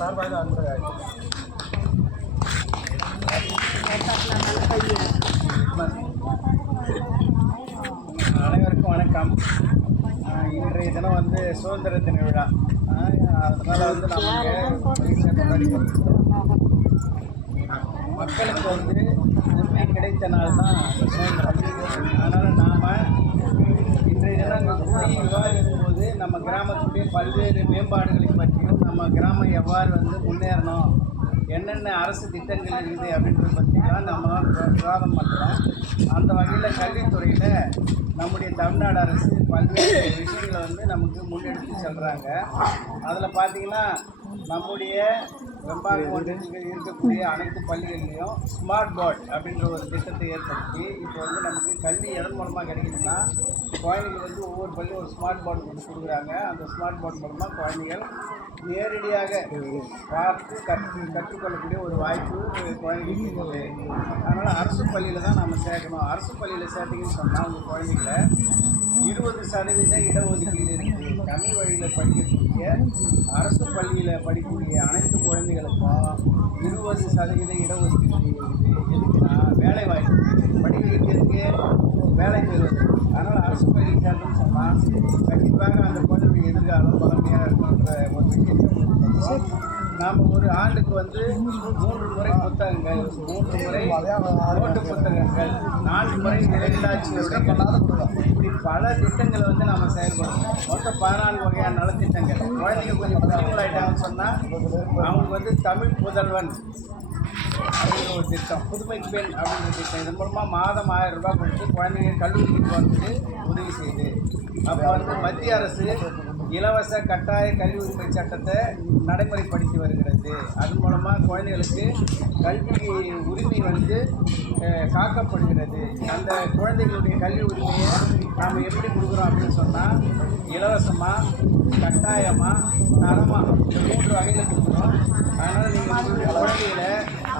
சார்பாக அன்பு அனைவருக்கும் வணக்கம். இன்றைய தினம் வந்து சுதந்திர தின விழா. அதனால் வந்து நமக்கு மக்களுக்கு வந்து உரிமை கிடைத்த நாள் தான் சுதந்திரம். அதனால் நாம் இன்றைய தினம் கூடி விவாதிக்கும் போது நம்ம கிராமத்துடைய பல்வேறு மேம்பாடுகளை பற்றியும் நம்ம கிராமம் எவ்வாறு வந்து முன்னேறணும், என்னென்ன அரசு திட்டங்கள் இருக்குது அப்படின்றத பற்றிலாம் நம்ம விவாதம் பண்ணுறோம். அந்த வகையில் கல்வித்துறையில் நம்முடைய தமிழ்நாடு அரசு பல்வேறு விஷயங்களை வந்து நமக்கு முன்னெடுத்து செல்கிறாங்க. அதில் பார்த்திங்கன்னா நம்முடைய வெம்பாக்கம் ஒன்றியத்தில் இருக்கக்கூடிய அனைத்து பள்ளிகள்லேயும் ஸ்மார்ட் போர்ட் அப்படின்ற ஒரு திட்டத்தை ஏற்படுத்தி இப்போ வந்து நமக்கு கல்வி எதன் மூலமாக கிடைக்குதுன்னா, குழந்தைகள் வந்து ஒவ்வொரு பள்ளியும் ஒரு ஸ்மார்ட் போர்டு கொண்டு கொடுக்குறாங்க. அந்த ஸ்மார்ட் போர்டு மூலமாக குழந்தைகள் நேரடியாக பார்த்து கற்றுக்கொள்ளக்கூடிய ஒரு வாய்ப்பு குழந்தைகளுக்கு இருக்குது. அதனால் அரசு பள்ளியில் தான் நம்ம சேர்க்கணும். அரசு பள்ளியில் சேர்த்திங்கன்னு சொன்னால் உங்கள் குழந்தைகளை 20% இடஒதுக்கீடு இருக்குது. தமிழ் வழியில் படிக்கக்கூடிய அரசு பள்ளியில் படிக்கக்கூடிய அனைத்து குழந்தைகளுக்கும் 20% இடஒதுக்கீடு இருக்குது. எதுக்குன்னா வேலை வாய்ப்பு, படிக்க வைக்கிறதுக்கு வேலை பெறுவது. அதனால் அரசு பள்ளி சேர்ந்துன்னு சொன்னால் கண்டிப்பாக அந்த குழந்தையுடைய எதிர்காலம் பழமையாக இருக்குன்ற ஒரு விஷயத்தை நாம் ஒரு ஆண்டுக்கு வந்து 3 முறை புத்தகங்கள், 3 முறை நோட்டு புத்தகங்கள், 4 முறை நிலையில்லாட்சி இப்படி பல திட்டங்களை வந்து நம்ம செயல்படுறோம். மொத்தம் 14 வகையான நலத்திட்டங்கள். குழந்தைங்க கொஞ்சம் புத்தகங்கள் ஆகிட்டாங்கன்னு சொன்னால் அவங்களுக்கு வந்து தமிழ் புதல்வன் அப்படிங்கிற ஒரு திட்டம், புதுமை பெண் அப்படிங்கிற திட்டம். இதன் மூலமாக மாதம் 1000 ரூபாய் கொடுத்து குழந்தைங்க கல்லூரிக்கு போகிறதுக்கு உதவி செய்யுது. அப்போ வந்து மத்திய அரசு இலவச கட்டாய கல்வி உரிமை சட்டத்தை நடைமுறைப்படுத்தி வருகிறது. அதன் மூலமாக குழந்தைகளுக்கு கல்வி உரிமை வந்து காக்கப்படுகிறது. அந்த குழந்தைகளுடைய கல்வி உரிமையை நாம் எப்படி கொடுக்குறோம் அப்படின்னு சொன்னால், இலவசமாக, கட்டாயமாக, தரமாக, இந்த 3 வகையில் கொடுக்குறோம். அதனால் நீங்கள் உங்களுடைய குழந்தைகளை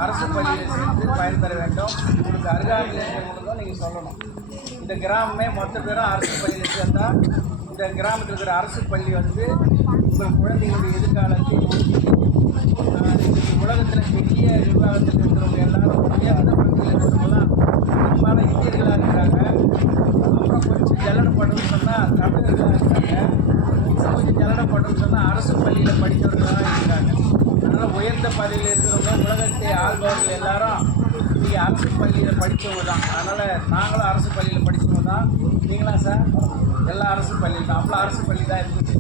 அரசு பள்ளியில் சேர்த்து பயன்பெற வேண்டும். உங்களுக்கு அருகாமையில் இருக்கிறவங்களுக்கும் நீங்கள் சொல்லணும். இந்த கிராமமே மொத்த பேரும் அரசு பள்ளியில் சேர்ந்தால் இந்த கிராமத்தில் இருக்கிற அரசு பள்ளி வந்து உங்கள் குழந்தைகளுடைய எதிர்காலத்தை உலகத்தில் பெரிய நிர்வாகத்தில் இருக்கிறவங்க எல்லாரும் உயர்ந்த பகுதியில் இருக்கிறவங்களாம் பெரும்பாலும் இந்தியர்களாக இருக்காங்க. அப்புறம் கொஞ்சம் ஜல்லடப்படணும்னு சொன்னால் தமிழர்களாக இருக்காங்க. இன்னும் கொஞ்சம் ஜல்லடப்படணும்னு சொன்னால் அரசு பள்ளியில் படித்தவர்களாக இருக்காங்க. அதனால் உயர்ந்த பதவியில் இருக்கிறவங்க உலகத்தை ஆள்பவர்கள் எல்லாரும் இங்கே அரசு பள்ளியில் படித்தவங்க தான். அதனால் நாங்களும் அரசு பள்ளியில் படித்தவங்க தான். நீங்களா சார்? எல்லாம் அரசு பள்ளி தான். அவ்வளோ அரசு பள்ளி தான் இருக்குது.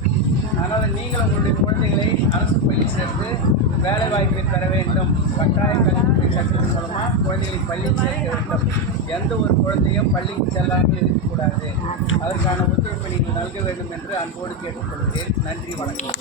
அதனால் நீங்களும் உங்களுடைய குழந்தைகளை அரசு பள்ளி சேர்த்து வேலை வாய்ப்பை பெற வேண்டும். கட்டாய கல்வி சட்டத்தின் மூலமாக குழந்தைகளை பள்ளியில் சேர்க்க வேண்டும். எந்த ஒரு குழந்தையும் பள்ளிக்கு செல்லாமல் இருக்கக்கூடாது. அதற்கான ஒத்துழைப்பை நீங்கள் நல்க வேண்டும் என்று அன்போடு கேட்டுக்கொள்கிறேன். நன்றி, வணக்கம்.